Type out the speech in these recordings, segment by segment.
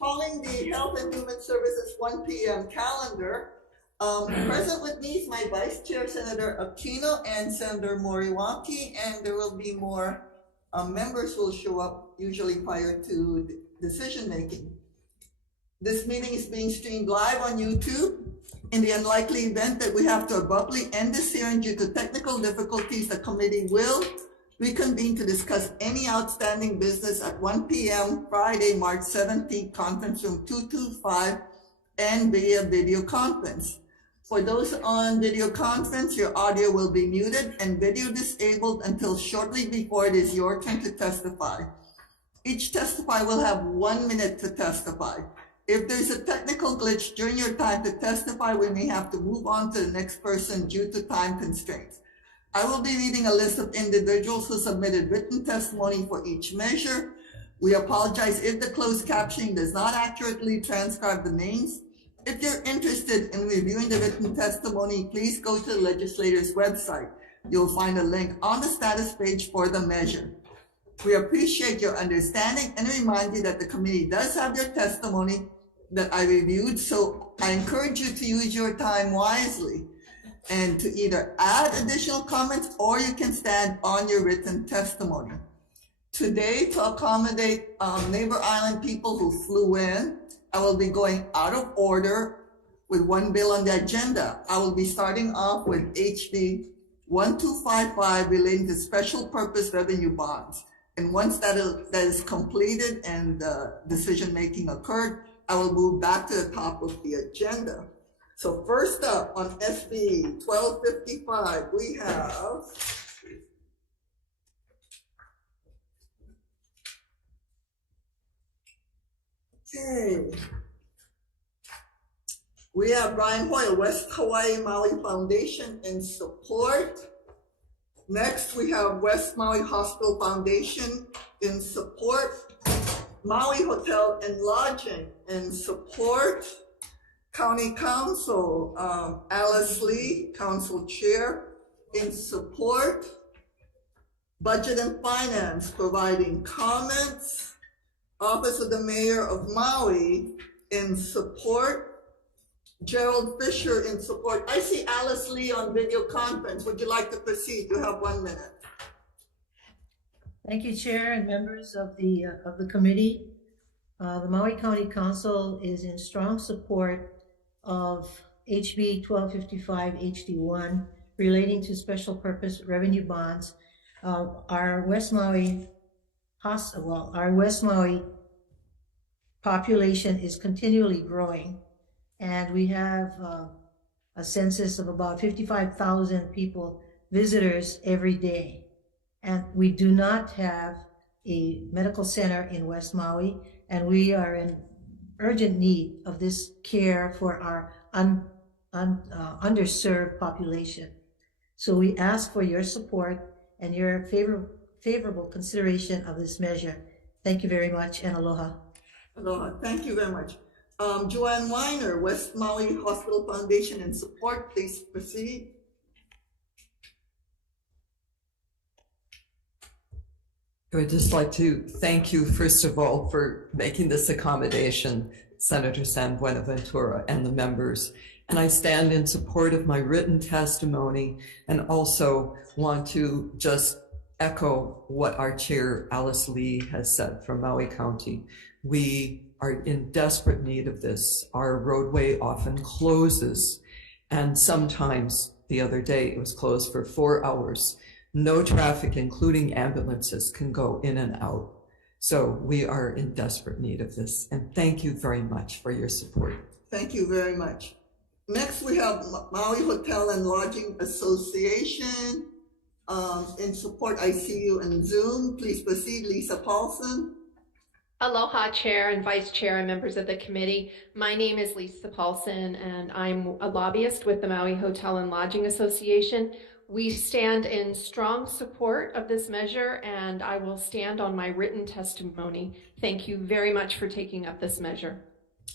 Calling the Health and Human Services 1 p.m. calendar. Present with me is my Vice Chair, Senator Aquino, and Senator Moriwaki, and there will be more members who will show up usually prior to decision making. This meeting is being streamed live on YouTube. In the unlikely event that we have to abruptly end this hearing due to technical difficulties, the committee will reconvene to discuss any outstanding business at 1 p.m. Friday, March 17th, conference room 225, and via video conference. For those on video conference, your audio will be muted and video disabled until shortly before it is your turn to testify. Each testifier will have 1 minute to testify. If there's a technical glitch during your time to testify, we may have to move on to the next person due to time constraints. I will be reading a list of individuals who submitted written testimony for each measure. We apologize if the closed captioning does not accurately transcribe the names. If you're interested in reviewing the written testimony, please go to the legislator's website. You'll find a link on the status page for the measure. We appreciate your understanding and remind you that the committee does have your testimony that I reviewed, so I encourage you to use your time wisely and to either add additional comments or you can stand on your written testimony. Today, to accommodate Neighbor Island people who flew in, I will be going out of order with one bill on the agenda. I will be starting off with HB 1255 relating to special purpose revenue bonds. And once that is completed and decision-making occurred, I will move back to the top of the agenda. So first up on SB 1255, we have we have Brian Hoyle, West Hawai'i Maui Foundation in support. Next, we have West Maui Hospital Foundation in support. Maui Hotel and Lodging in support. County Council, Alice Lee, Council Chair, in support. Budget and Finance, providing comments. Office of the Mayor of Maui, in support. Gerald Fisher, in support. I see Alice Lee on video conference. Would you like to proceed? You have 1 minute. Thank you, Chair and members of the committee. The Maui County Council is in strong support of HB 1255 HD1 relating to special purpose revenue bonds. Our West Maui population is continually growing, and we have a census of about 55,000 people, visitors every day. And we do not have a medical center in West Maui, and we are in urgent need of this care for our underserved population. So we ask for your support and your favorable consideration of this measure. Thank you very much, and aloha. Aloha, thank you very much. Joanne Weiner, West Maui Hospital Foundation in support, please proceed. I would just like to thank you, first of all, for making this accommodation, Senator San Buenaventura and the members. And I stand in support of my written testimony and also want to just echo what our chair, Alice Lee, has said from Maui County. We are in desperate need of this. Our roadway often closes, and sometimes the other day it was closed for 4 hours. No traffic, including ambulances, can go in and out. So we are in desperate need of this. And thank you very much for your support. Thank you very much. Next, we have Maui Hotel and Lodging Association in support. I see you in Zoom. Please proceed, Lisa Paulson. Aloha, Chair and Vice Chair and members of the committee. My name is Lisa Paulson, and I'm a lobbyist with the Maui Hotel and Lodging Association. We stand in strong support of this measure, and I will stand on my written testimony. Thank you very much for taking up this measure.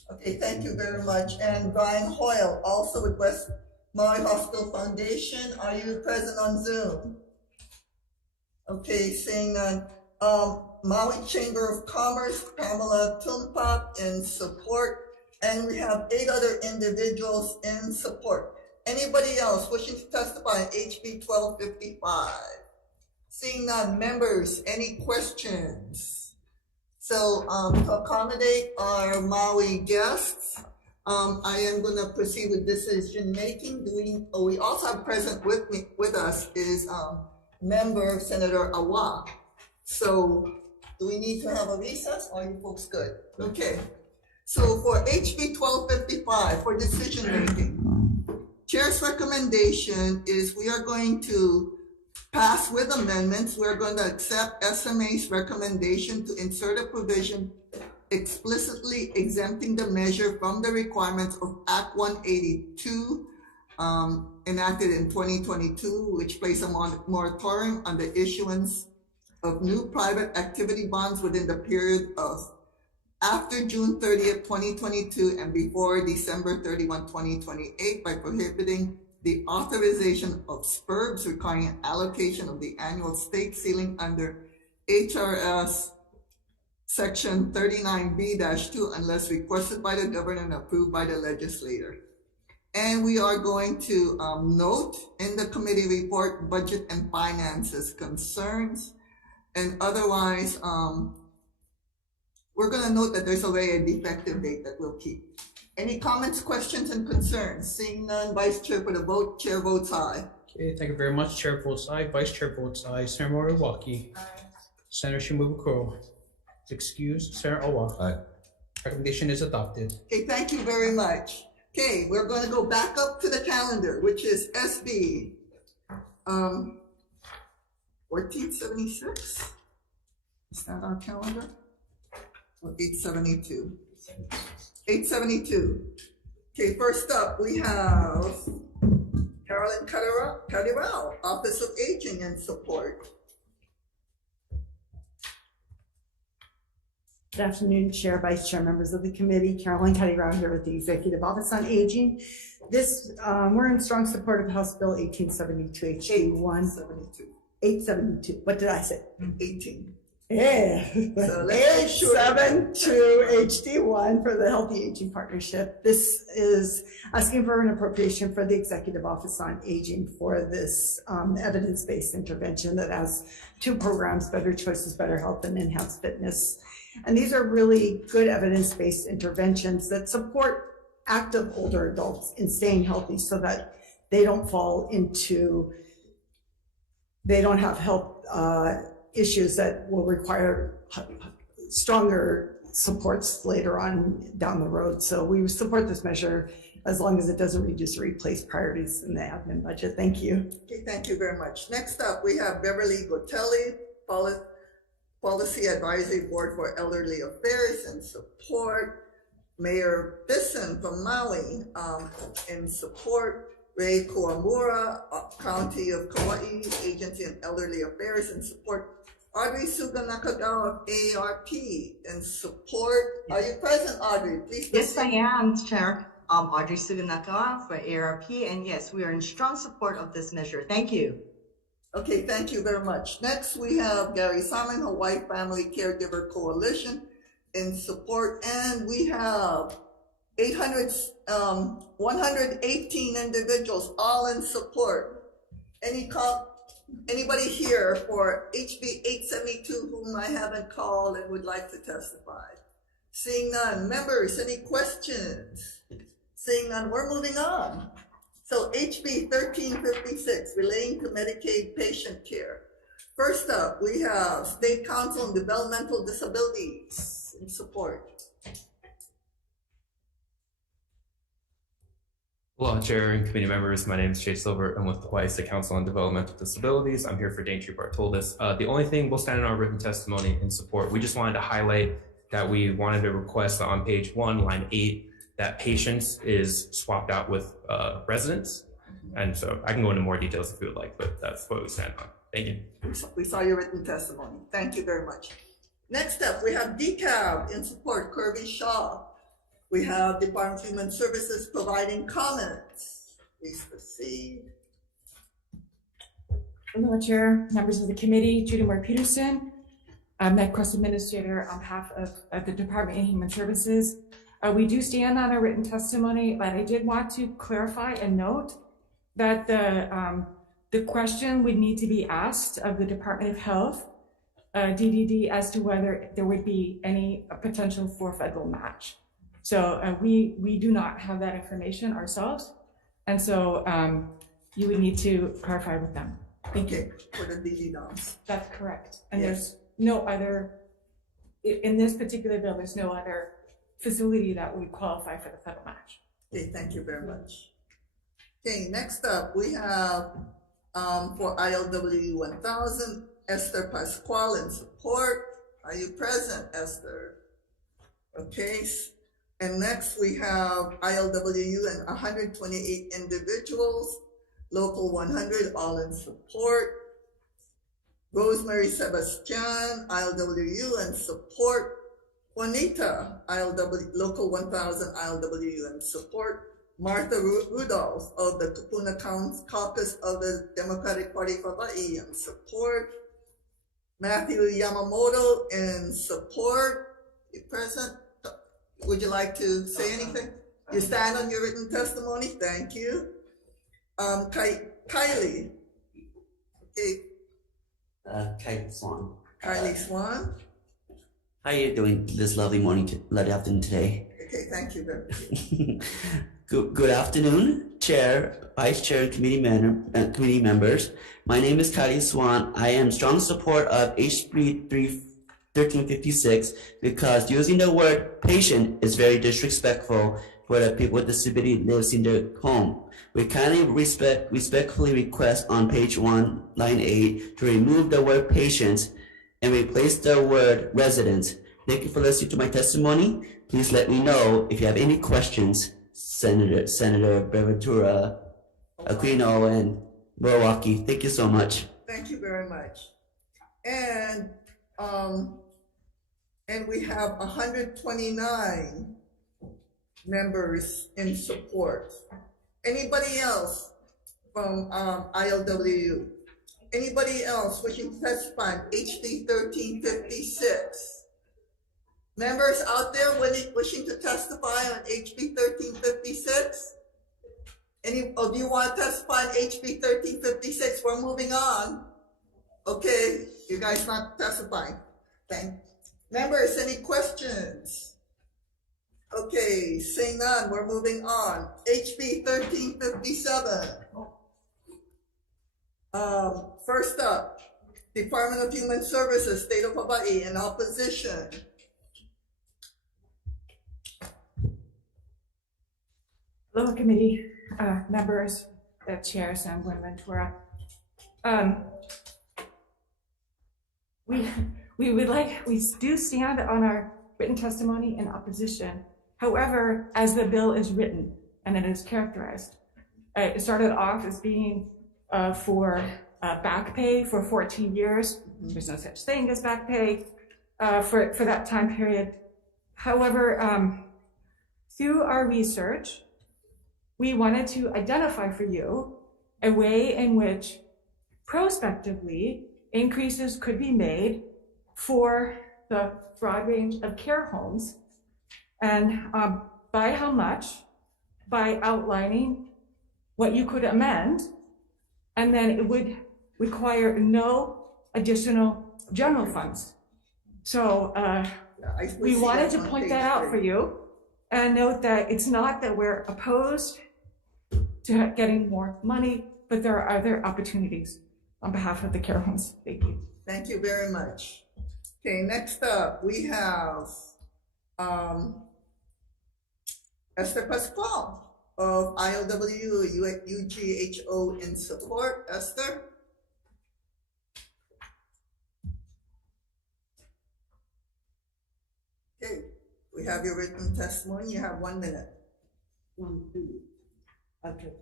Okay, thank you very much. And Brian Hoyle, also with West Maui Hospital Foundation. Are you present on Zoom? Okay, seeing none. Maui Chamber of Commerce, Pamela Tunpap in support, and we have 8 other individuals in support. Anybody else wishing to testify on HB 1255? Seeing none, members, any questions? So to accommodate our Maui guests, I am going to proceed with decision making. We also have present with us is member Senator Awa. So do we need to have a recess? Or are you folks good? Okay. So for HB 1255 for decision making, Chair's recommendation is we are going to pass with amendments. We're going to accept SMA's recommendation to insert a provision explicitly exempting the measure from the requirements of Act 182 enacted in 2022, which placed a moratorium on the issuance of new private activity bonds within the period of after June 30th, 2022 and before December 31, 2028 by prohibiting the authorization of SPURBs requiring an allocation of the annual state ceiling under HRS Section 39B-2 unless requested by the governor and approved by the legislator. And we are going to note in the committee report budget and finances concerns, and otherwise we're going to note that there's already a defective date that we'll keep. Any comments, questions, and concerns? Seeing none, Vice Chair for the vote, Chair votes aye. Okay, thank you very much. Chair votes aye. Vice Chair votes aye. Senator Moriwaki. Aye. Senator Shimabukuro. Excused. Senator Awa. Aye. Recommendation is adopted. Okay, thank you very much. Okay, we're going to go back up to the calendar, which is SB 1476. Is that our calendar? Or 872? 872. Okay, first up we have Carolyn Cadirao, Office of Aging and Support. Good afternoon, Chair, Vice Chair, members of the committee. Carolyn Cadirao here with the Executive Office on Aging. We're in strong support of House Bill 1872 HD1. 872. What did I say? 18. Yeah. So let's 872 HD1 for the Healthy Aging Partnership. This is asking for an appropriation for the Executive Office on Aging for this evidence-based intervention that has 2 programs, Better Choices, Better Health, and Enhanced Fitness. And these are really good evidence-based interventions that support active older adults in staying healthy so that they don't have health issues that will require stronger supports later on down the road. So we support this measure as long as it doesn't reduce or replace priorities in the admin budget. Thank you. Okay, thank you very much. Next up, we have Beverly Gotelli, Policy Advisory Board for Elderly Affairs and Support. Mayor Bisson from Maui in support. Ray Kuamura, County of Hawai'i, Agency on Elderly Affairs and Support. Audrey Suga Nakagawa of AARP in support. Are you present, Audrey? Please proceed. Yes, I am, Chair. Audrey Suga Nakagawa for AARP, and yes, we are in strong support of this measure. Thank you. Okay, thank you very much. Next, we have Gary Simon, Hawaii Family Caregiver Coalition in support, and we have 118 individuals all in support. Anybody here for HB 872 whom I haven't called and would like to testify? Seeing none. Members, any questions? Seeing none, we're moving on. So HB 1356 relating to Medicaid patient care. First up, we have State Council on Developmental Disabilities in support. Hello, Chair and committee members. My name is Jay Silver. I'm with the Hawaii State Council on Developmental Disabilities. I'm here for Daintree Bartoldis. The only thing we'll stand in our written testimony in support. We just wanted to highlight that we wanted to request on page 1, line 8, that patients is swapped out with residents. And so I can go into more details if you would like, but that's what we stand on. Thank you. We saw your written testimony. Thank you very much. Next up, we have DCAB in support, Kirby Shaw. We have Department of Human Services providing comments. Please proceed. Hello, Chair, members of the committee, Judy Moore Peterson. Med Cross Administrator on behalf of the Department of Human Services. We do stand on our written testimony, but I did want to clarify and note that the question would need to be asked of the Department of Health, DDD, as to whether there would be any potential for federal match. So we do not have that information ourselves, and so you would need to clarify with them. Thank you. For the DD doms. That's correct. And Yes. there's no other, in this particular bill, there's no other facility that would qualify for the federal match. Okay, thank you very much. Okay, next up, we have for ILW 1000, Esther Pasquale in support. Are you present, Esther? Okay, and next we have ILWU and 128 individuals, Local 100, all in support. Rosemary Sebastian, ILWU, and support. Juanita, Local 1000, ILWU, and support. Martha Rudolph of the Kapuna Caucus of the Democratic Party of Hawaii, and support. Matthew Yamamoto in support. You present? Would you like to say anything? You stand on your written testimony. Thank you. Kylie. Okay. Kylie Swan. Kylie Swan. How are you doing this lovely afternoon today? Okay, thank you very much. Good afternoon, Chair, Vice Chair, and committee members. My name is Kylie Swan. I am strong support of HB 1356 because using the word patient is very disrespectful for the people with disability lives in their home. We kindly respectfully request on page 1, line 8, to remove the word patient and replace the word resident. Thank you for listening to my testimony. Please let me know if you have any questions, Senator Breventura, Aquino, and Milwaukee. Thank you so much. Thank you very much. And we have 129 members in support. Anybody else from ILWU? Anybody else wishing to testify on HB 1356? Members out there wishing to testify on HB 1356? Any of you want to testify on HB 1356? We're moving on. Okay, you guys not testifying. Thank members, any questions? Okay, seeing none, we're moving on. HB 1357. First up, Department of Human Services, State of Hawaii, in opposition. Hello, committee members, Chair Sam Buenaventura. We do stand on our written testimony in opposition. However, as the bill is written and it is characterized, it started off as being for back pay for 14 years. There's no such thing as back pay for that time period. However, through our research, we wanted to identify for you a way in which prospectively increases could be made for the broad range of care homes, and by how much, by outlining what you could amend, and then it would require no additional general funds. So we wanted to point that out for you and note that it's not that we're opposed to getting more money, but there are other opportunities on behalf of the care homes. Thank you. Thank you very much. Okay, next up we have Esther Pasquale of ILWU UGHO in support. Esther? Okay, we have your written testimony. You have 1 minute. 1 minute. Okay. Okay.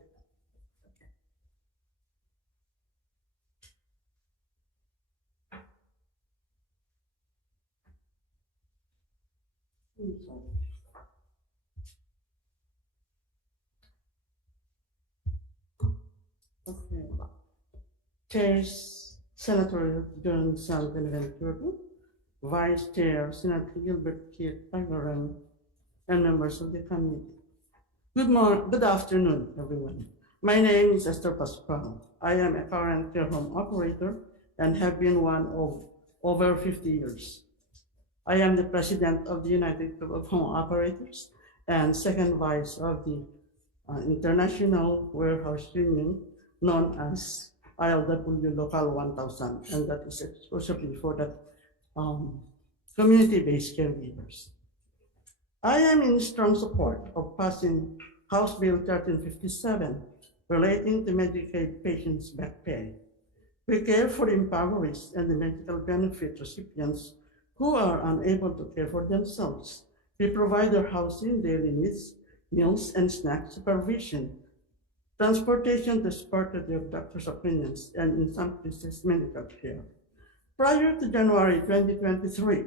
Chair Senator John San Buenaventura, Vice Chair, Senator Gilbert Keith Pagaran, and members of the committee. Good afternoon, everyone. My name is Esther Pascual. I am a current care home operator and have been one of over 50 years. I am the president of the United Club of Home Operators and second vice of the International Warehouse Union, known as ILW Local 1000, and that is exclusively for the community-based caregivers. I am in strong support of passing House Bill 1357 relating to Medicaid patients' back pay. We care for the impoverished and the medical benefit recipients who are unable to care for themselves. We provide their housing, daily needs, meals, and snack supervision, transportation to support their doctor's opinions, and in some cases, medical care. Prior to January 2023.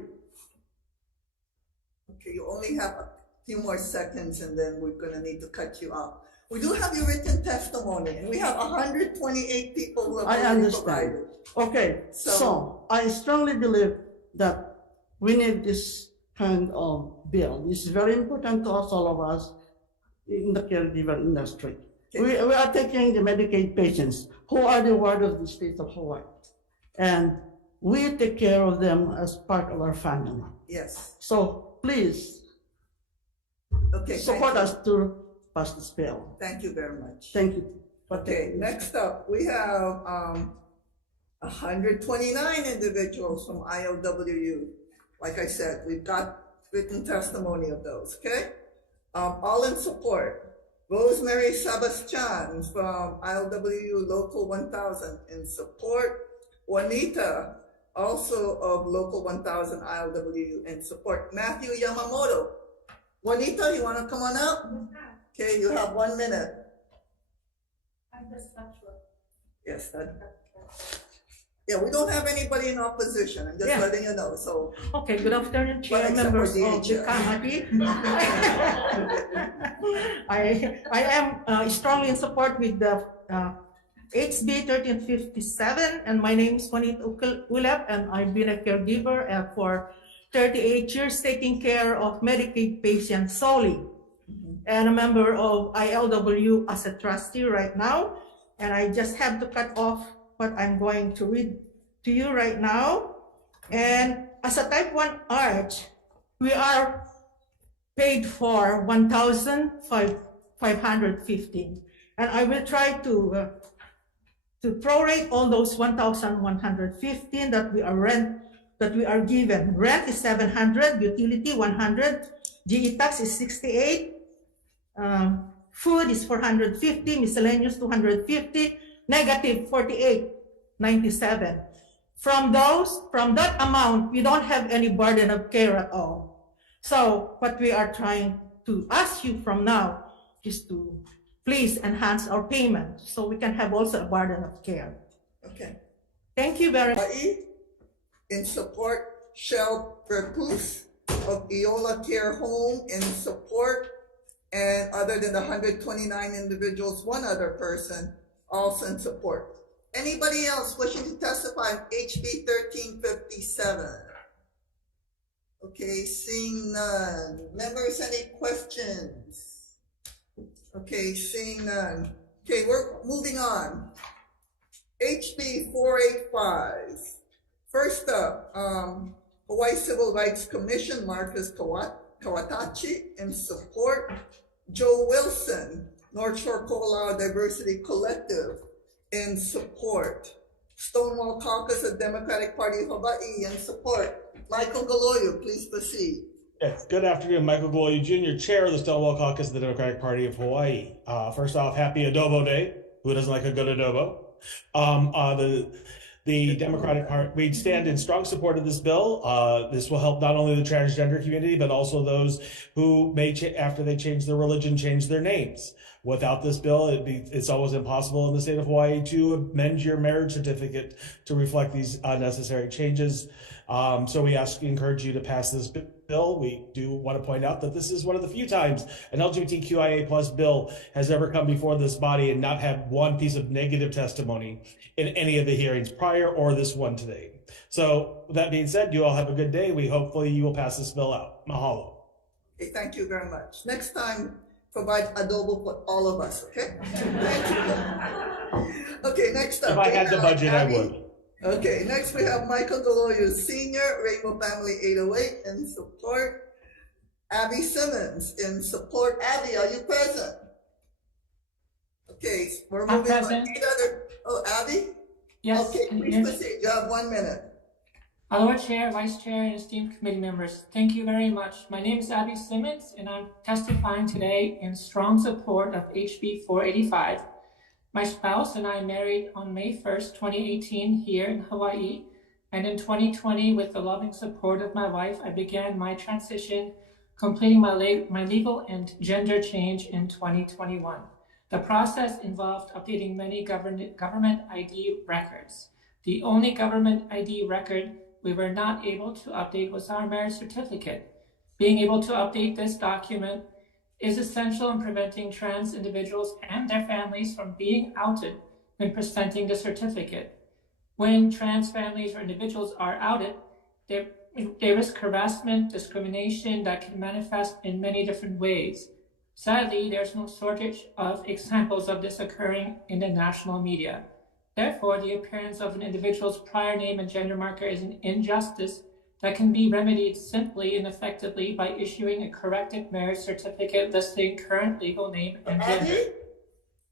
Okay, you only have a few more seconds and then we're gonna need to cut you off. We do have your written testimony and we have 128 people who have I already understand. provided. Okay, so I strongly believe that we need this kind of bill. This is very important to us, all of us in the caregiver industry. We are taking the Medicaid patients who are the ward of the state of Hawaii, and we take care of them as part of our family. Yes. So please support us to pass this bill. Thank you very much. Thank you. Okay, next up, we have 129 individuals from ILWU. Like I said, we've got written testimony of those, okay? All in support. Rosemary Sebastian from ILWU Local 1000 in support. Juanita, also of Local 1000 ILWU in support. Matthew Yamamoto. Juanita, you want to come on up? Okay, you have 1 minute. Yes, yeah, we don't have anybody in opposition. I'm just letting you know. So okay, good afternoon, Chair, members of the committee. I am strongly in support with the HB 1357, and my name is Juanita Ulep, and I've been a caregiver for 38 years, taking care of Medicaid patients solely, and a member of ILWU as a trustee right now. And I just have to cut off what I'm going to read to you right now. And as a type 1 ARCH, we are paid for 1,515. And I will try to prorate all those 1,115 that we are given. Rent is 700, utility 100, GE tax is 68, food is 450, miscellaneous 250, negative 48.97. From that amount, we don't have any burden of care at all. So what we are trying to ask you from now is to please enhance our payment so we can have also a burden of care. Okay. Thank you very much. In support, Shell Perpus of Eola Care Home in support, and other than the 129 individuals, one other person also in support. Anybody else wishing to testify on HB 1357? Okay, seeing none. Members, any questions? Okay, seeing none. Okay, we're moving on. HB 485. First up, Hawaii Civil Rights Commission, Marcus Kawatachi in support. Joe Wilson, North Shore Ko'olau Diversity Collective in support. Stonewall Caucus of Democratic Party of Hawaii in support. Michael Galoyu, please proceed. Yes, good afternoon. Michael Galoyu Jr., Chair of the Stonewall Caucus of the Democratic Party of Hawaii. First off, happy Adobo Day. Who doesn't like a good adobo? The Democratic Party, we stand in strong support of this bill. This will help not only the transgender community, but also those who may, after they change their religion, change their names. Without this bill, it's almost impossible in the state of Hawaii to amend your marriage certificate to reflect these necessary changes. So we encourage you to pass this bill. We do want to point out that this is one of the few times an LGBTQIA plus bill has ever come before this body and not had one piece of negative testimony in any of the hearings prior or this one today. So with that being said, you all have a good day. Hopefully you will pass this bill out. Mahalo. Okay, thank you very much. Next time, provide adobo for all of us, okay? Thank you. Okay, next up. If I had the budget, Abby. I would. Okay, next we have Michael Deloyo Sr., Rainbow Family 808 in support. Abby Simmons in support. Abby, are you present? Okay, we're moving on. Present. Abby? Yes. Okay, please proceed. You have 1 minute. Aloha Chair, Vice Chair, and esteemed committee members. Thank you very much. My name is Abby Simmons, and I'm testifying today in strong support of HB 485. My spouse and I married on May 1st, 2018 here in Hawaii, and in 2020, with the loving support of my wife, I began my transition, completing my legal and gender change in 2021. The process involved updating many government ID records. The only government ID record we were not able to update was our marriage certificate. Being able to update this document is essential in preventing trans individuals and their families from being outed when presenting the certificate. When trans families or individuals are outed, they risk harassment, discrimination that can manifest in many different ways. Sadly, there's no shortage of examples of this occurring in the national media. Therefore, the appearance of an individual's prior name and gender marker is an injustice that can be remedied simply and effectively by issuing a corrected marriage certificate listing current legal name and gender. Abby?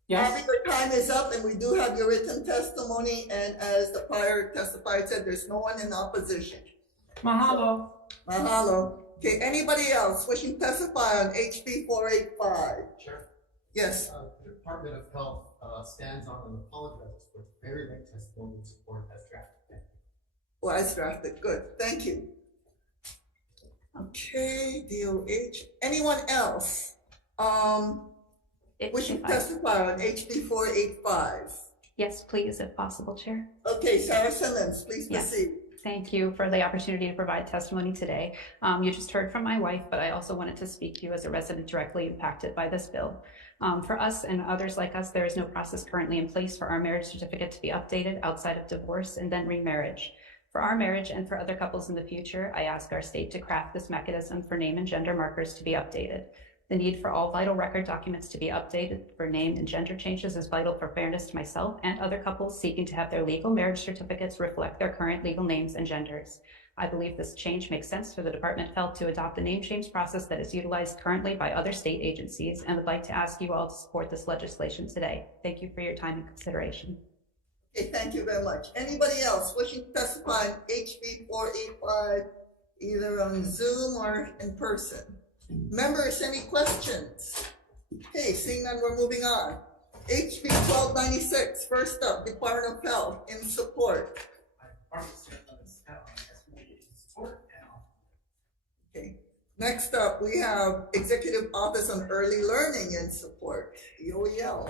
Yes. Abby, your time is up, and we do have your written testimony, and as the prior testifier said, there's no one in opposition. Mahalo. Mahalo. Okay, anybody else wishing to testify on HB 485? Sure. Yes. The Department of Health stands on and apologizes for very late testimony and support as drafted. Well, as drafted. Good. Thank you. Okay, DOH. Anyone else wishing to testify on HB 485? Yes, please, if possible, Chair. Okay, Sarah Simmons, please proceed. Thank you for the opportunity to provide testimony today. You just heard from my wife, but I also wanted to speak to you as a resident directly impacted by this bill. For us and others like us, there is no process currently in place for our marriage certificate to be updated outside of divorce and then remarriage. For our marriage and for other couples in the future, I ask our state to craft this mechanism for name and gender markers to be updated. The need for all vital record documents to be updated for name and gender changes is vital for fairness to myself and other couples seeking to have their legal marriage certificates reflect their current legal names and genders. I believe this change makes sense for the Department of Health to adopt the name change process that is utilized currently by other state agencies, and would like to ask you all to support this legislation today. Thank you for your time and consideration. Okay, thank you very much. Anybody else wishing to testify on HB 485, either on Zoom or in person? Members, any questions? Okay, seeing none, we're moving on. HB 1296, first up, Department of Health in support. Okay, next up, we have Executive Office on Early Learning in support, EOEL.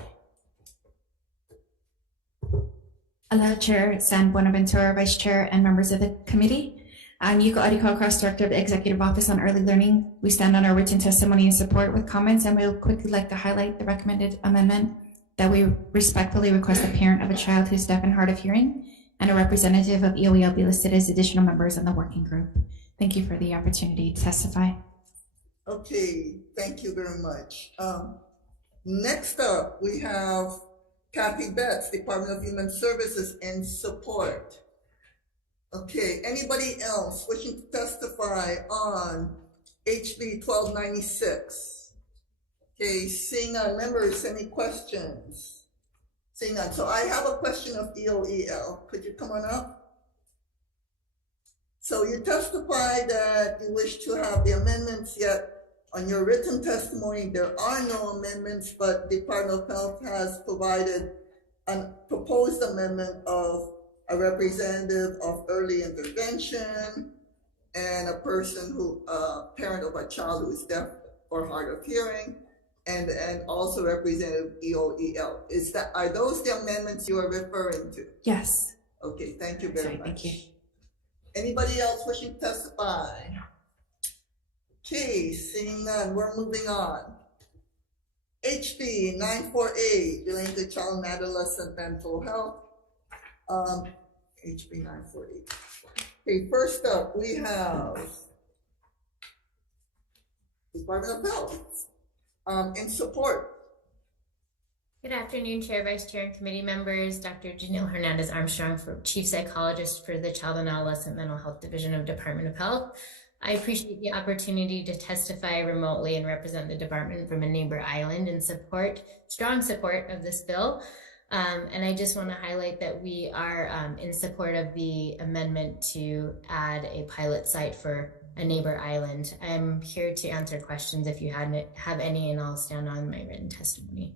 Aloha Chair San Buenaventura, Vice Chair, and members of the committee. I'm Yuko Ariko, Cross-Director of the Executive Office on Early Learning. We stand on our written testimony in support with comments, and we'll quickly like to highlight the recommended amendment that we respectfully request a parent of a child who's deaf and hard of hearing and a representative of EOEL be listed as additional members in the working group. Thank you for the opportunity to testify. Okay, thank you very much. Next up, we have Kathy Betts, Department of Human Services in support. Okay, anybody else wishing to testify on HB 1296? Okay, seeing none. Members, any questions? Seeing none. So I have a question of EOEL. Could you come on up? So you testified that you wish to have the amendments, yet on your written testimony, there are no amendments, but Department of Health has provided a proposed amendment of a representative of early intervention and a person who, parent of a child who is deaf or hard of hearing, and also representative EOEL. Are those the amendments you are referring to? Yes. Okay, thank you very much. Thank you. Anybody else wishing to testify? Okay, seeing none, we're moving on. HB 948, dealing with child and adolescent mental health. HB 948. Okay, first up, we have Department of Health in support. Good afternoon, Chair, Vice Chair, and committee members. Dr. Janelle Hernandez-Armstrong, Chief Psychologist for the Child and Adolescent Mental Health Division of Department of Health. I appreciate the opportunity to testify remotely and represent the department from a neighbor island in strong support of this bill. And I just want to highlight that we are in support of the amendment to add a pilot site for a neighbor island. I'm here to answer questions if you have any, and I'll stand on my written testimony.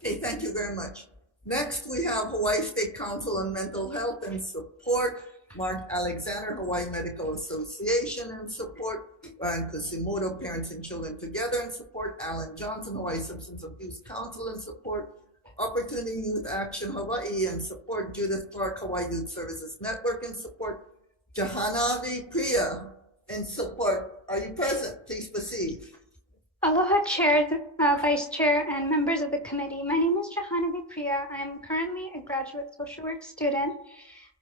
Okay, thank you very much. Next, we have Hawaii State Council on Mental Health and Support, Mark Alexander, Hawaii Medical Association and support, Ryan Kusimoto, Parents and Children Together and support, Alan Johnson, Hawaii Substance Abuse Council and support, Opportunity Youth Action Hawai'i and support, Judith Clark, Hawaii Youth Services Network and support, Jahanavi Priya and support. Are you present? Please proceed. Aloha Chair, Vice Chair, and members of the committee. My name is Jahanavi Priya. I am currently a graduate social work student,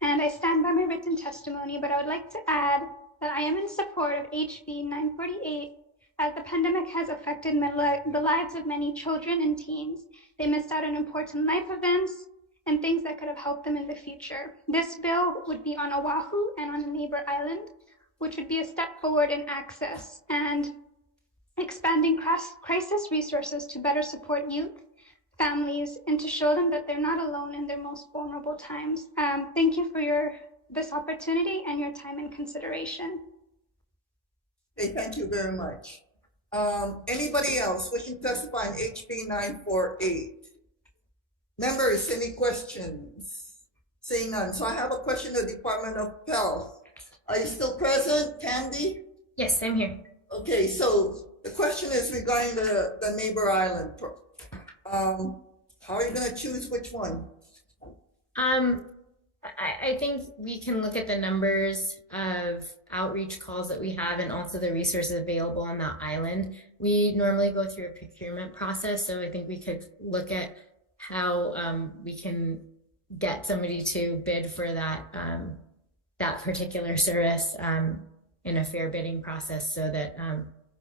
and I stand by my written testimony, but I would like to add that I am in support of HB 948 as the pandemic has affected the lives of many children and teens. They missed out on important life events and things that could have helped them in the future. This bill would be on Oahu and on a neighbor island, which would be a step forward in access and expanding crisis resources to better support youth, families, and to show them that they're not alone in their most vulnerable times. Thank you for this opportunity and your time and consideration. Okay, thank you very much. Anybody else wishing to testify on HB 948? Members, any questions? Seeing none. So I have a question to the Department of Health. Are you still present, Candy? Yes, I'm here. Okay, so the question is regarding the neighbor island. How are you going to choose which one? I think we can look at the numbers of outreach calls that we have and also the resources available on that island. We normally go through a procurement process, so I think we could look at how we can get somebody to bid for that that particular service in a fair bidding process so that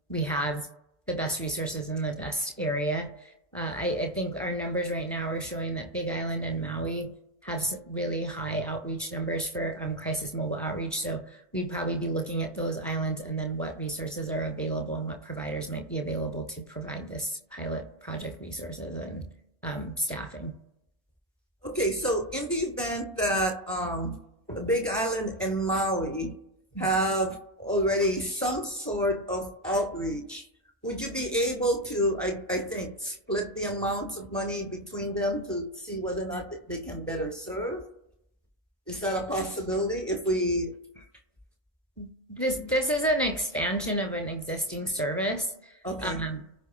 we have the best resources in the best area. I think our numbers right now are showing that Big Island and Maui have really high outreach numbers for crisis mobile outreach. So we'd probably be looking at those islands and then what resources are available and what providers might be available to provide this pilot project resources and staffing. Okay, so in the event that the Big Island and Maui have already some sort of outreach, would you be able to, I think, split the amounts of money between them to see whether or not they can better serve? Is that a possibility if we... This is an expansion of an existing service. Okay.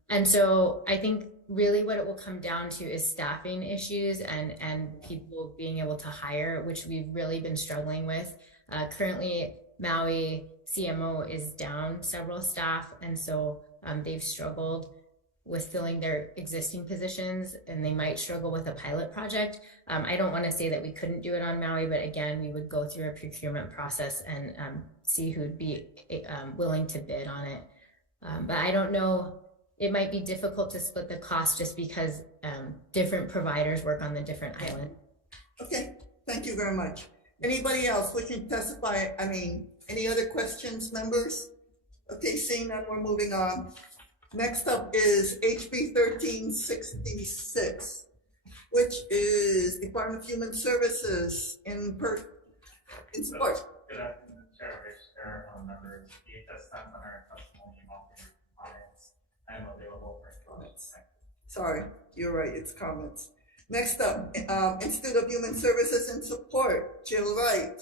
And so I think really what it will come down to is staffing issues and people being able to hire, which we've really been struggling with. Currently, Maui CMO is down several staff, and so they've struggled with filling their existing positions, and they might struggle with a pilot project. I don't want to say that we couldn't do it on Maui, but again, we would go through a procurement process and see who'd be willing to bid on it. But I don't know, it might be difficult to split the cost just because different providers work on the different islands. Okay, thank you very much. Anybody else wishing to testify? Any other questions, members? Okay, seeing none, we're moving on. Next up is HB 1366, which is Department of Human Services in support. Good afternoon, Chair, Vice Chair, members. The testimony on our testimony and comments. I am available for comments. Sorry, you're right, it's comments. Next up, Institute of Human Services in support, Jill Wright.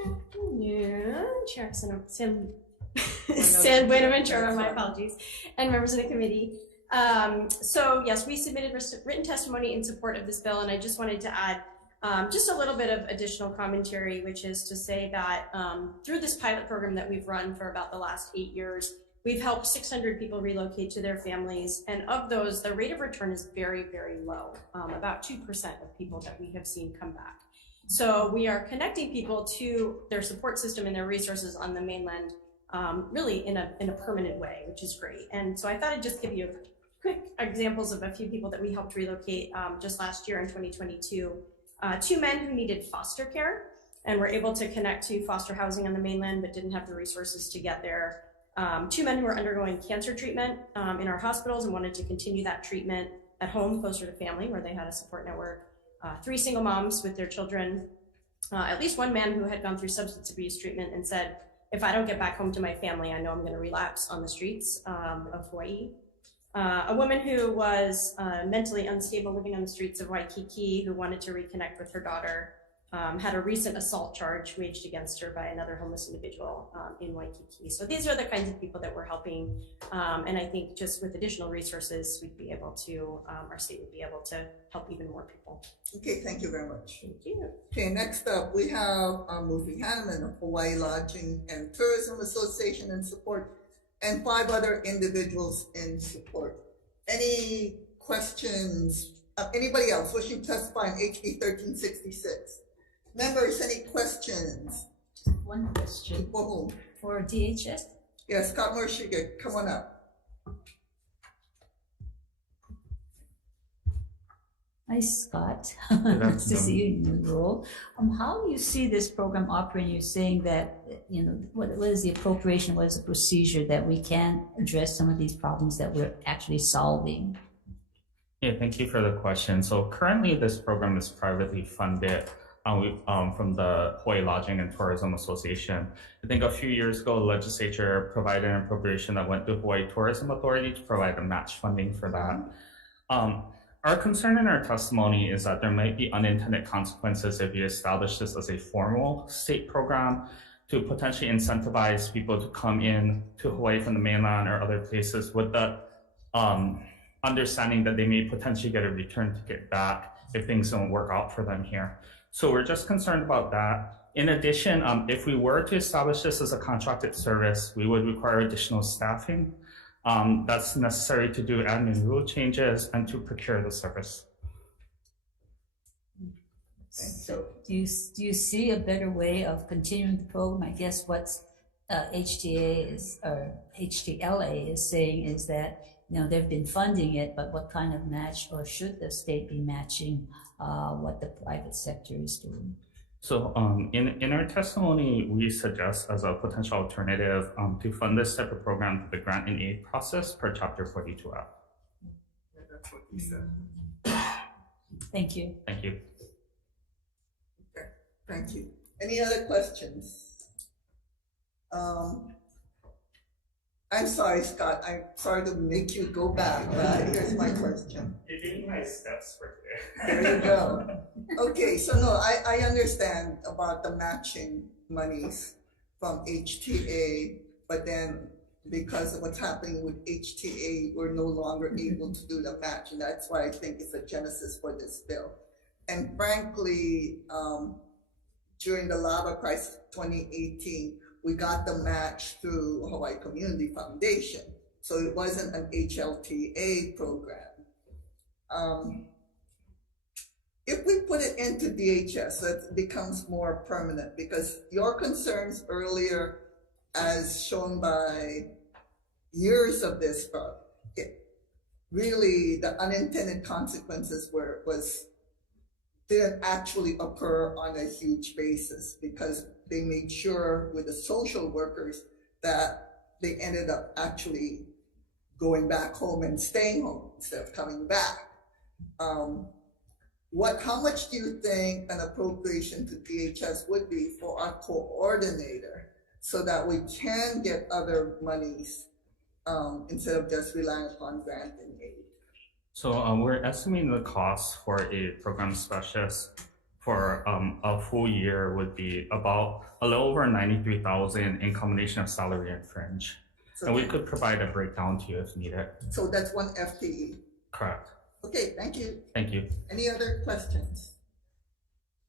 Good afternoon, Chair San Buenaventura, my apologies, and members of the committee. So yes, we submitted written testimony in support of this bill, and I just wanted to add just a little bit of additional commentary, which is to say that through this pilot program that we've run for about the last 8 years, we've helped 600 people relocate to their families, and of those, the rate of return is very, very low, about 2% of people that we have seen come back. So we are connecting people to their support system and their resources on the mainland really in a permanent way, which is great. And so I thought I'd just give you quick examples of a few people that we helped relocate just last year in 2022. 2 men who needed foster care and were able to connect to foster housing on the mainland but didn't have the resources to get there. 2 men who were undergoing cancer treatment in our hospitals and wanted to continue that treatment at home closer to family where they had a support network. 3 single moms with their children. At least 1 man who had gone through substance abuse treatment and said, if I don't get back home to my family, I know I'm going to relapse on the streets of Hawaii. A woman who was mentally unstable living on the streets of Waikiki who wanted to reconnect with her daughter, had a recent assault charge waged against her by another homeless individual in Waikiki. So these are the kinds of people that we're helping. And I think just with additional resources, we'd be able to, our state would be able to help even more people. Okay, thank you very much. Thank you. Okay, next up, we have Mufi Hanneman of Hawaii Lodging and Tourism Association in support, and 5 other individuals in support. Any questions? Anybody else wishing to testify on HB 1366? Members, any questions? One question. For whom? For DHS? Yes, Scott Morshiga, come on up. Hi, Scott. Nice to see you in your role. How do you see this program operating? You're saying that, you know, what is the appropriation, what is the procedure that we can address some of these problems that we're actually solving? Yeah, thank you for the question. So currently this program is privately funded from the Hawaii Lodging and Tourism Association. I think a few years ago, the legislature provided an appropriation that went to Hawaii Tourism Authority to provide a match funding for that. Our concern in our testimony is that there might be unintended consequences if you establish this as a formal state program to potentially incentivize people to come in to Hawaii from the mainland or other places with the understanding that they may potentially get a return ticket back if things don't work out for them here. So we're just concerned about that. In addition, if we were to establish this as a contracted service, we would require additional staffing. That's necessary to do admin rule changes and to procure the service. So do you see a better way of continuing the program? I guess what HTA is, or HTLA is saying is that, you know, they've been funding it, but what kind of match, or should the state be matching what the private sector is doing? So in our testimony, we suggest as a potential alternative to fund this type of program through the grant and aid process per Chapter 42F. Yeah, that's what we said. Thank you. Thank you. Okay, thank you. Any other questions? I'm sorry, Scott. I'm sorry to make you go back, but here's my question. You're giving nice steps for today. There you go. Okay, so no, I understand about the matching monies from HTA, but then because of what's happening with HTA, we're no longer able to do the match, and that's why I think it's a genesis for this bill. And frankly, during the lava crisis of 2018, we got the match through Hawaii Community Foundation. So it wasn't an HLTA program. If we put it into DHS, so it becomes more permanent, because your concerns earlier, as shown by years of this, really the unintended consequences didn't actually occur on a huge basis, because they made sure with the social workers that they ended up actually going back home and staying home instead of coming back. How much do you think an appropriation to DHS would be for our coordinator so that we can get other monies instead of just relying upon grant and aid? So we're estimating the cost for a program specialist for a full year would be about a little over $93,000 in combination of salary and fringe. And we could provide a breakdown to you if needed. So that's one FTE. Correct. Okay, thank you. Thank you. Any other questions?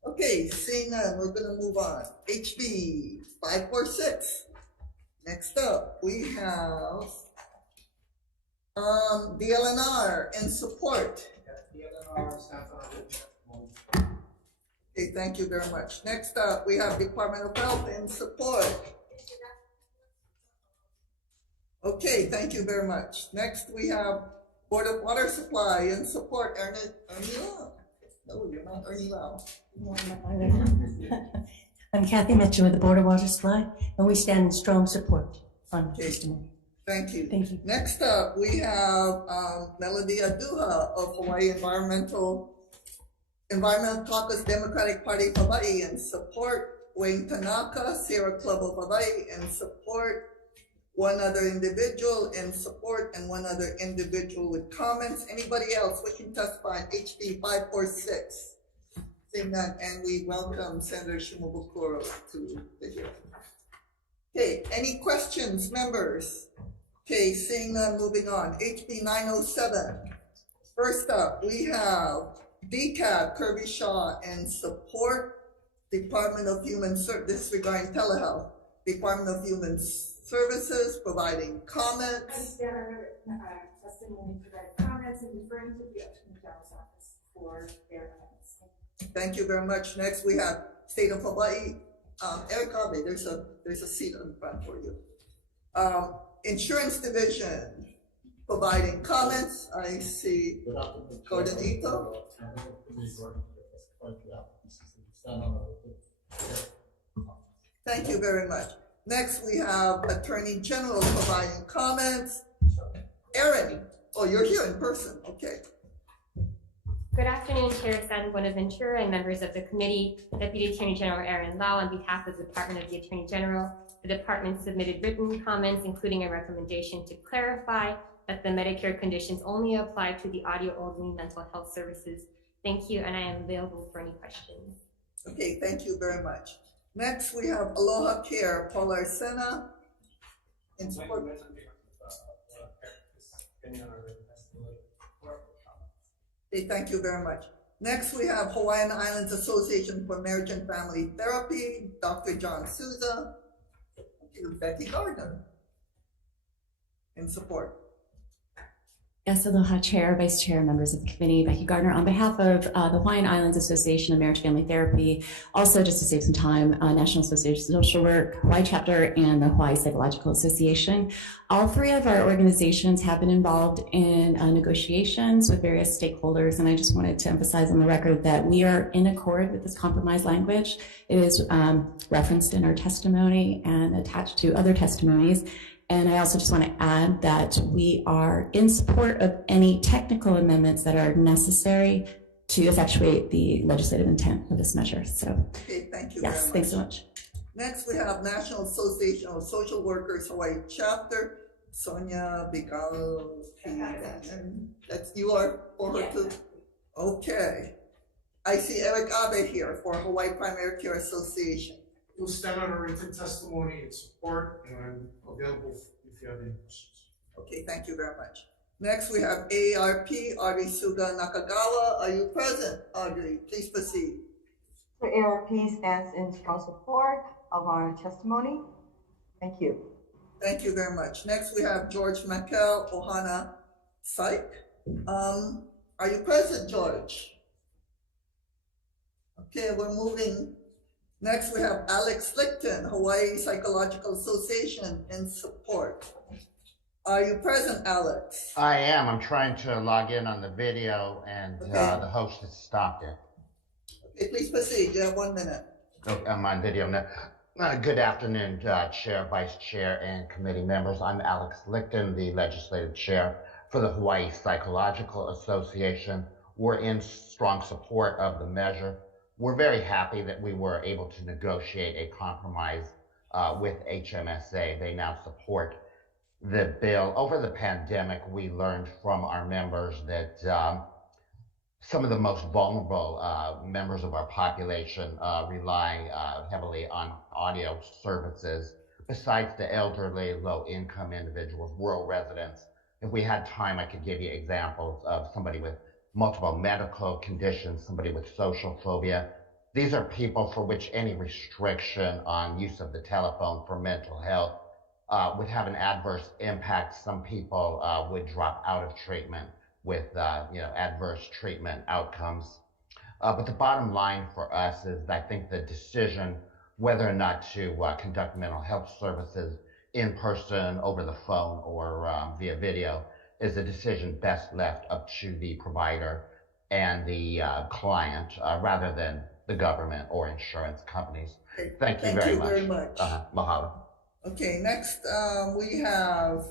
Okay, seeing none, we're gonna move on. HB 546. Next up, we have DLNR in support. DLNR stands on our Okay, thank you very much. Next up, we have Department of Health in support. Okay, thank you very much. Next, we have Board of Water Supply in support. Ernie Lau. No, you're not Ernie Lau. I'm Kathy Mitchell with the Board of Water Supply, and we stand in strong support on testimony. Thank you. Thank you. Next up, we have Melody Aduha of Hawaii Environmental Caucus Democratic Party of Hawaii in support. Wayne Tanaka, Sierra Club of Hawaii in support. One other individual in support and one other individual with comments. Anybody else wishing to testify on HB 546? Seeing none, and we welcome Senator Shimabukuro to the hearing. Okay, any questions, members? Okay, seeing none, moving on. HB 907. First up, we have DCAB Kirby Shaw in support. Department of Human Services regarding telehealth. Department of Human Services providing comments. Testimony, providing comments, and referring to the Attorney General's office for their comments. Thank you very much. Next, we have State of Hawaii. Eric Abe, there's a seat in front for you. Insurance Division providing comments. I see Gordon Ito. Thank you very much. Next, we have Attorney General providing comments. Aaron, oh, you're here in person. Okay. Good afternoon, Chair San Buenaventura and members of the committee. Deputy Attorney General Aaron Lau, on behalf of the Department of the Attorney General, the department submitted written comments, including a recommendation to clarify that the Medicare conditions only apply to the audio-only mental health services. Thank you, and I am available for any questions. Okay, thank you very much. Next, we have Aloha Care, Paul Arsena, in support. Okay, thank you very much. Next, we have Hawaiian Islands Association for Marriage and Family Therapy, Dr. John Souza. Becky Gardner, in support. Yes, aloha, Chair, Vice Chair, members of the committee. Becky Gardner, on behalf of the Hawaiian Islands Association of Marriage Family Therapy, also just to save some time, National Association of Social Work, Hawaii Chapter, and the Hawaii Psychological Association. All three of our organizations have been involved in negotiations with various stakeholders, and I just wanted to emphasize on the record that we are in accord with this compromise language. It is referenced in our testimony and attached to other testimonies. And I also just want to add that we are in support of any technical amendments that are necessary to effectuate the legislative intent of this measure. So, okay, thank you. Yes, very much. thanks so much. Next, we have National Association of Social Workers Hawaii Chapter, Sonia Bigalo. That's you are for her too. Okay. I see Eric Abe here for Hawaii Primary Care Association. We'll stand on a written testimony in support, and I'm available if you have any questions. Okay, thank you very much. Next, we have AARP, Audrey Suga Nakagawa. Are you present, Audrey? Please proceed. The AARP stands in strong support of our testimony. Thank you. Thank you very much. Next, we have George Mackell, Ohana Psych. Are you present, George? Okay, we're moving. Next, we have Alex Licton, Hawaii Psychological Association, in support. Are you present, Alex? I am. I'm trying to log in on the video, and the host has stopped it. Okay, please proceed. You have 1 minute. Oh, I'm on video now. Good afternoon, Chair, Vice Chair, and committee members. I'm Alex Licton, the Legislative Chair for the Hawaii Psychological Association. We're in strong support of the measure. We're very happy that we were able to negotiate a compromise with HMSA. They now support the bill. Over the pandemic, we learned from our members that some of the most vulnerable members of our population rely heavily on audio services, besides the elderly, low-income individuals, rural residents. If we had time, I could give you examples of somebody with multiple medical conditions, somebody with social phobia. These are people for which any restriction on use of the telephone for mental health would have an adverse impact. Some people would drop out of treatment with adverse treatment outcomes. But the bottom line for us is I think the decision whether or not to conduct mental health services in person, over the phone, or via video is a decision best left up to the provider and the client rather than the government or insurance companies. Thank you very much. Mahalo. Okay, next we have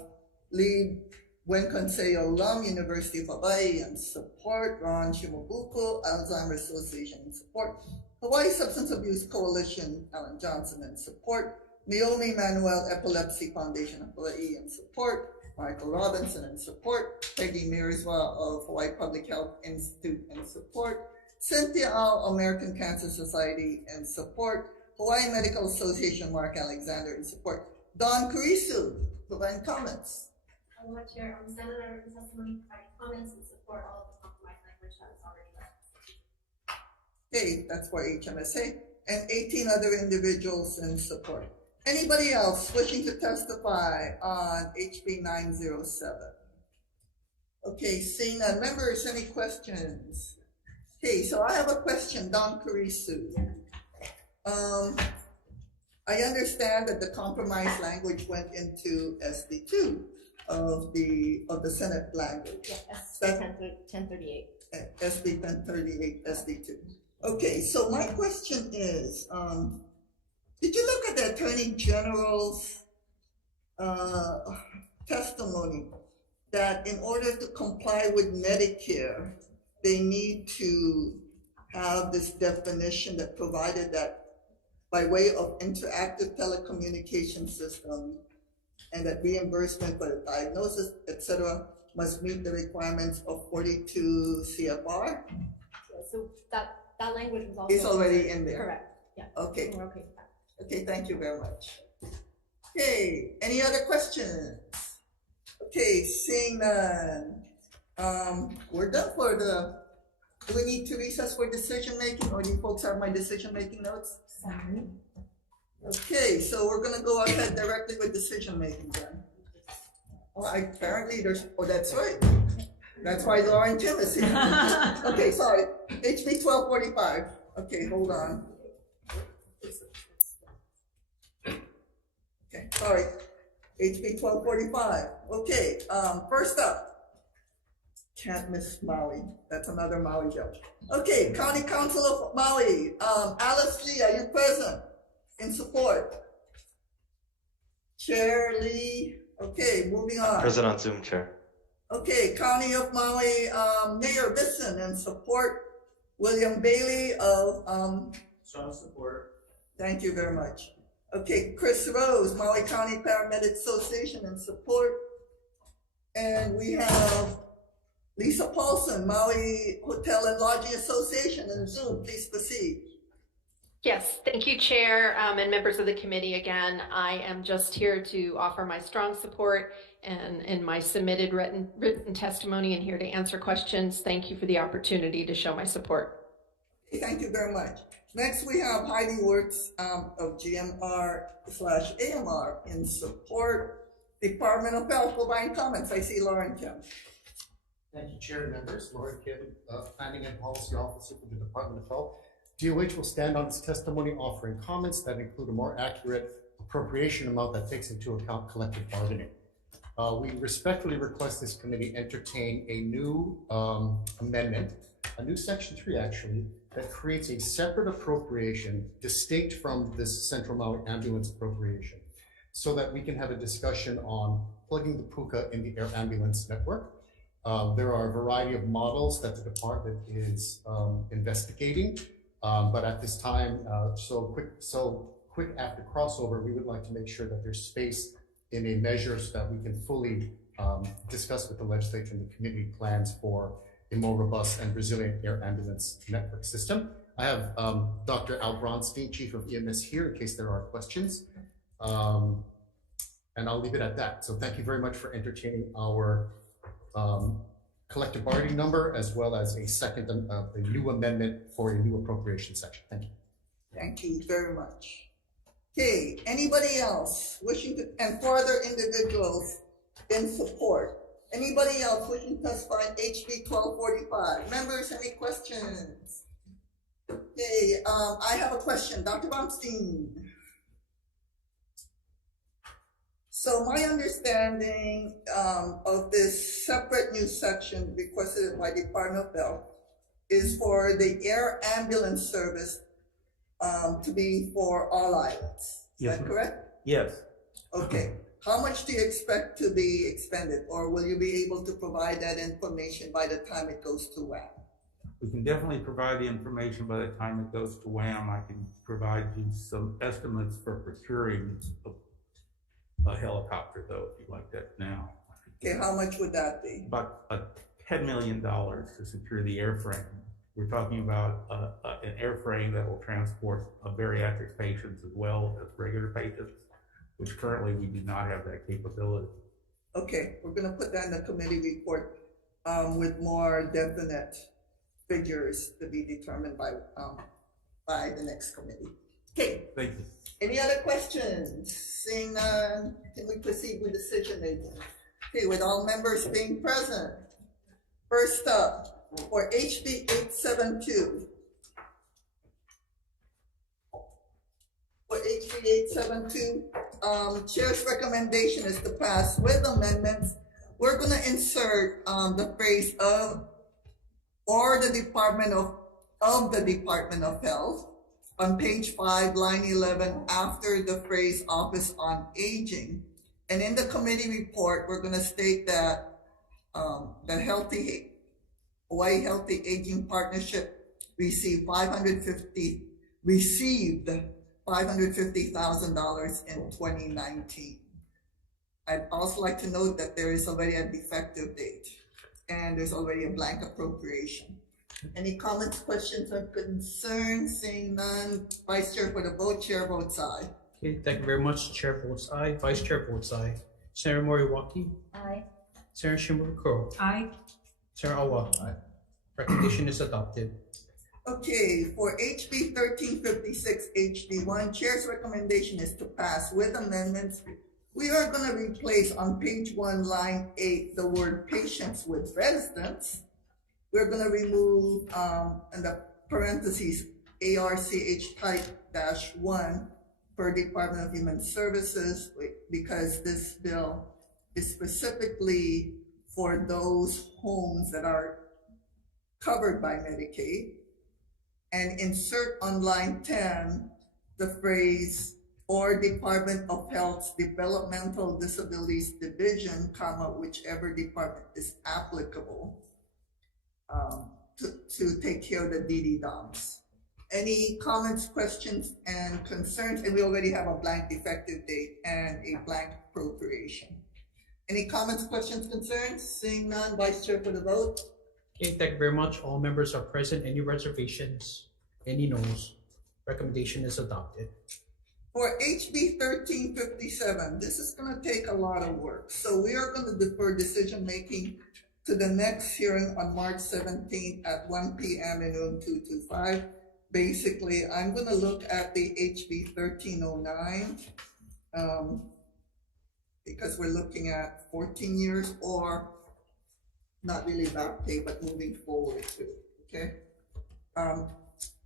lead Wen Konsei alum, University of Hawaii, and support Ron Shimabuko, Alzheimer's Association, and support Hawaii Substance Abuse Coalition, Alan Johnson, and support Naomi Manuel Epilepsy Foundation of Hawaii, and support Michael Robinson, and support Peggy Miriswa of Hawaii Public Health Institute, and support Cynthia Al, American Cancer Society, and support Hawaii Medical Association, Mark Alexander, and support Don Kurisu. Provide comments. Madam Chair, I'm standing on written testimony, providing comments and support all of the compromise language that was already read. Okay, that's for HMSA, and 18 other individuals in support. Anybody else wishing to testify on HB 907? Okay, seeing none. Members, any questions? Okay, so I have a question, Don Kurisu. I understand that the compromise language went into SB2 of the Senate language. Yeah, SB 1038. SB 1038, SD2. Okay, so my question is, did you look at the Attorney General's testimony that in order to comply with Medicare, they need to have this definition that provided that by way of interactive telecommunication system, and that reimbursement for the diagnosis, etc., must meet the requirements of 42 CFR? Yeah, so that language was also— It's already in there. Correct, yeah. Okay. We're okay with that. Okay, thank you very much. Okay, any other questions? Okay, seeing none. We're done for the— do we need to recess for decision making, or do you folks have my decision making notes? Sorry. Okay, so we're gonna go ahead directly with decision making then. Oh, apparently there's— oh, that's right. That's why Lauren Kim is here. Okay, sorry. HB 1245. Okay, hold on. Okay, sorry. HB 1245. Okay, first up. Can't miss Maui. That's another Maui joke. Okay, County Council of Maui. Alice Lee, are you present? In support? Chair Lee. Okay, moving on. Present on Zoom, Chair. Okay, County of Maui, Mayor Bisson, and support William Bailey of Strong support. Thank you very much. Okay, Chris Rose, Maui County Paramedic Association, and support. And we have Lisa Paulson, Maui Hotel and Lodging Association, and Zoom. Please proceed. Yes, thank you, Chair, and members of the committee. Again, I am just here to offer my strong support and my submitted written testimony, and here to answer questions. Thank you for the opportunity to show my support. Thank you very much. Next, we have Heidi Wirtz of GMR/AMR in support. Department of Health, providing comments. I see Lauren Kim. Thank you, Chair and members. Lauren Kim, Planning and Policy Officer for the Department of Health. DOH will stand on its testimony offering comments that include a more accurate appropriation amount that takes into account collective bargaining. We respectfully request this committee entertain a new amendment, a new section 3 actually, that creates a separate appropriation distinct from this Central Maui ambulance appropriation, so that we can have a discussion on plugging the puka in the air ambulance network. There are a variety of models that the department is investigating, but at this time, so quick after crossover, we would like to make sure that there's space in a measure so that we can fully discuss with the legislature and the community plans for a more robust and resilient air ambulance network system. I have Dr. Al Bronstein, Chief of EMS here in case there are questions. And I'll leave it at that. So thank you very much for entertaining our collective bargaining number, as well as a new amendment for a new appropriation section. Thank you. Thank you very much. Okay, anybody else wishing to, and further individuals in support? Anybody else wishing to testify on HB 1245? Members, any questions? Okay, I have a question. Dr. Baumstein. So my understanding of this separate new section requested by Department of Health is for the air ambulance service to be for all islands. Is that correct? Yes. Okay. How much do you expect to be expended, or will you be able to provide that information by the time it goes to WAM? We can definitely provide the information by the time it goes to WAM. I can provide you some estimates for procuring a helicopter, though, if you'd like that now. Okay, how much would that be? About $10 million to secure the airframe. We're talking about an airframe that will transport bariatric patients as well as regular patients, which currently we do not have that capability. Okay, we're gonna put that in the committee report with more definite figures to be determined by the next committee. Okay. Thank you. Any other questions? Seeing none, can we proceed with decision making? Okay, with all members being present. First up, for HB 872. For HB 872, Chair's recommendation is to pass with amendments. We're gonna insert the phrase of or the Department of the Department of Health on page 5, line 11, after the phrase Office on Aging. And in the committee report, we're going to state that the Hawaii Healthy Aging Partnership received $550,000 in 2019. I'd also like to note that there is already a defective date and there's already a blank appropriation. Any comments, questions, or concerns? Seeing none, Vice Chair for the vote, Chair votes aye. Okay, thank you very much. Chair votes aye. Vice Chair votes aye. Senator Moriwaki. Aye. Senator Shimabukuro. Aye. Senator Awa. Aye. Recommendation is adopted. Okay, for HB 1356 HD1, Chair's recommendation is to pass with amendments. We are going to replace on page 1, line 8, the word patients with residents. We're going to remove in the parentheses ARCH type -1 for Department of Human Services, because this bill is specifically for those homes that are covered by Medicaid. And insert on line 10 the phrase or Department of Health's Developmental Disabilities Division, whichever department is applicable. To take care of the DD-DOMs. Any comments, questions, and concerns? And we already have a blank effective date and a blank appropriation. Any comments, questions, concerns? Seeing none, Vice Chair for the vote. Okay, thank you very much. All members are present. Any reservations? Any noes? Recommendation is adopted. For HB 1357, this is going to take a lot of work. So we are going to defer decision making to the next hearing on March 17th at 1 p.m. in room 225. Basically, I'm going to look at the HB 1309 because we're looking at 14 years or not really back pay, but moving forward too, okay?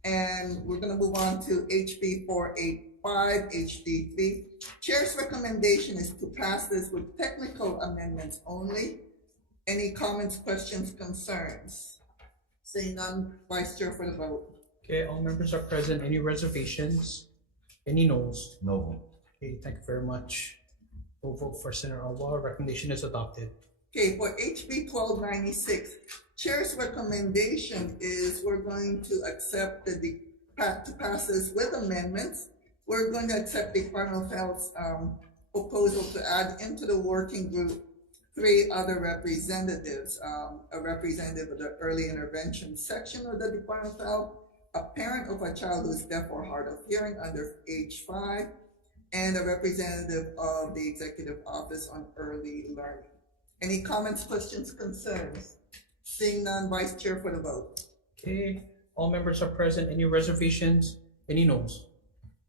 And we're going to move on to HB 485, HD3. Chair's recommendation is to pass this with technical amendments only. Any comments, questions, concerns? Seeing none, Vice Chair for the vote. Okay, all members are present. Any reservations? Any noes? No. Okay, thank you very much. We'll vote for Senator Awa. Recommendation is adopted. Okay, for HB 1296, Chair's recommendation is we're going to accept to pass this with amendments. We're going to accept the Department of Health's proposal to add into the working group 3 other representatives, a representative of the early intervention section of the Department of Health, a parent of a child who is deaf or hard of hearing under age 5, and a representative of the Executive Office on Early Learning. Any comments, questions, concerns? Seeing none, Vice Chair for the vote. Okay, all members are present. Any reservations? Any noes?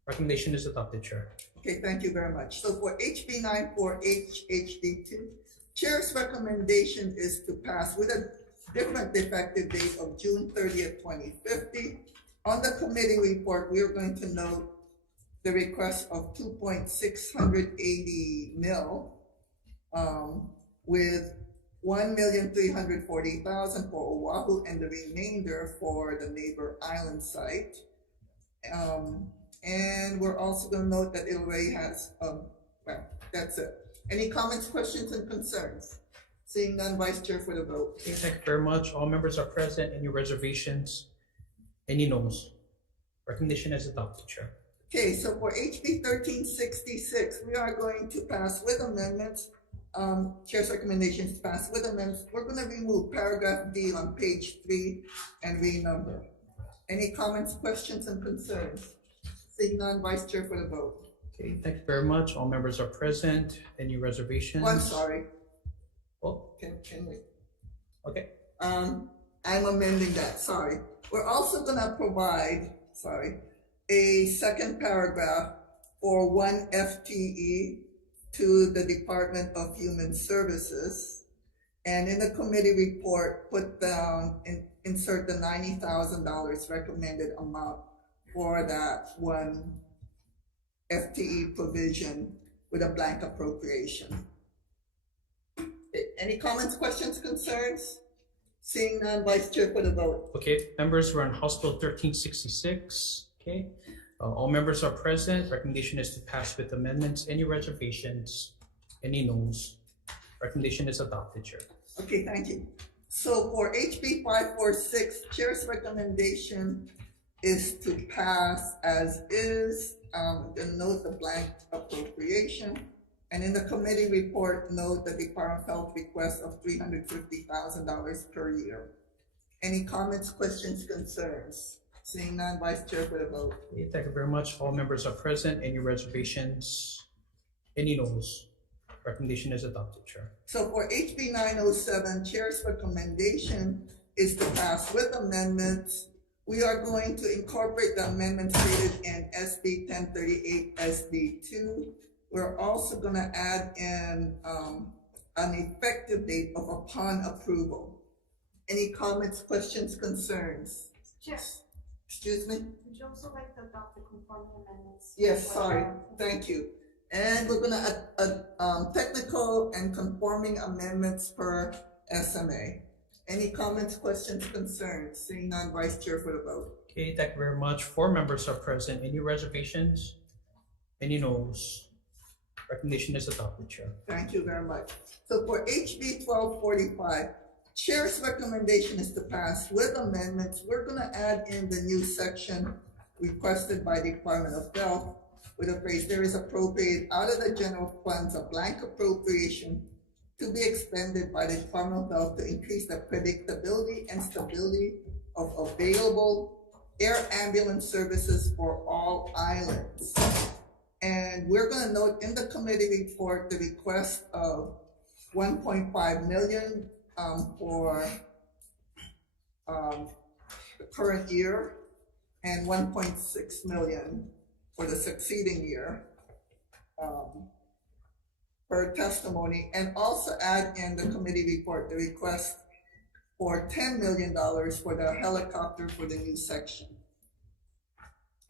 Recommendation is adopted, Chair. Okay, thank you very much. So for HB 94H HD2, Chair's recommendation is to pass with a different effective date of June 30th, 2050. On the committee report, we are going to note the request of 2.680 mil, with 1,340,000 for Oahu and the remainder for the neighbor island site. And we're also going to note that it already has, well, that's it. Any comments, questions, and concerns? Seeing none, Vice Chair for the vote. Okay, thank you very much. All members are present. Any reservations? Any noes? Recommendation is adopted, Chair. Okay, so for HB 1366, we are going to pass with amendments. Chair's recommendation is to pass with amendments. We're going to remove paragraph D on page 3 and renumber. Any comments, questions, and concerns? Seeing none, Vice Chair for the vote. Okay, thank you very much. All members are present. Any reservations? Oh, I'm sorry. Oh, Can we? okay. I'm amending that, sorry. We're also gonna provide, a second paragraph for 1 FTE to the Department of Human Services. And in the committee report, put down, insert the $90,000 recommended amount for that 1 FTE provision with a blank appropriation. Any comments, questions, concerns? Seeing none, Vice Chair for the vote. Okay, members, we're on House Bill 1366. Okay, all members are present. Recommendation is to pass with amendments. Any reservations? Any noes? Recommendation is adopted, Chair. Okay, thank you. So for HB 546, Chair's recommendation is to pass as is, and note the blank appropriation. And in the committee report, note the Department of Health request of $350,000 per year. Any comments, questions, concerns? Seeing none, Vice Chair for the vote. Okay, thank you very much. All members are present. Any reservations? Any noes? Recommendation is adopted, Chair. So for HB 907, Chair's recommendation is to pass with amendments. We are going to incorporate the amendments stated in SB 1038 SD2. We're also going to add in an effective date of upon approval. Any comments, questions, concerns? Yes. Excuse me? Would you also like to adopt the conforming amendments? Yes, sorry. Thank you. And we're going to add technical and conforming amendments per SMA. Any comments, questions, concerns? Seeing none, Vice Chair for the vote. Okay, thank you very much. 4 members are present. Any reservations? Any noes? Recommendation is adopted, Chair. Thank you very much. So for HB 1245, Chair's recommendation is to pass with amendments. We're going to add in the new section requested by the Department of Health with the phrase, there is appropriated out of the general funds a blank appropriation to be expended by the Department of Health to increase the predictability and stability of available air ambulance services for all islands. And we're going to note in the committee report the request of 1.5 million for the current year and 1.6 million for the succeeding year per testimony, and also add in the committee report the request for $10 million for the helicopter for the new section.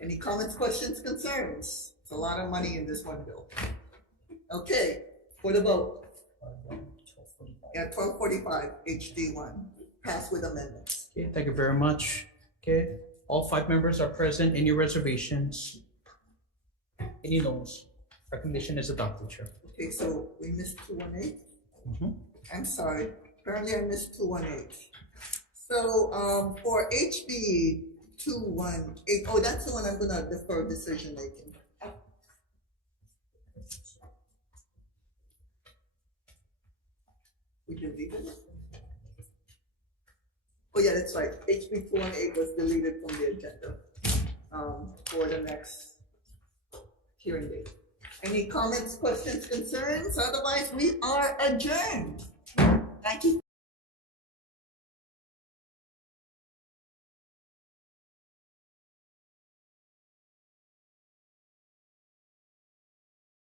Any comments, questions, concerns? It's a lot of money in this one bill. Okay, for the vote. Yeah, 1245 HD1, pass with amendments. Okay, thank you very much. Okay, all 5 members are present. Any reservations? Any noes? Recommendation is adopted, Chair. Okay, so we missed 218. I'm sorry. Apparently I missed 218. So for HB 218, oh, that's the one I'm gonna defer decision making. We deleted it? Oh yeah, that's right. HB 218 was deleted from the agenda for the next hearing date. Any comments, questions, concerns? Otherwise, we are adjourned. Thank you.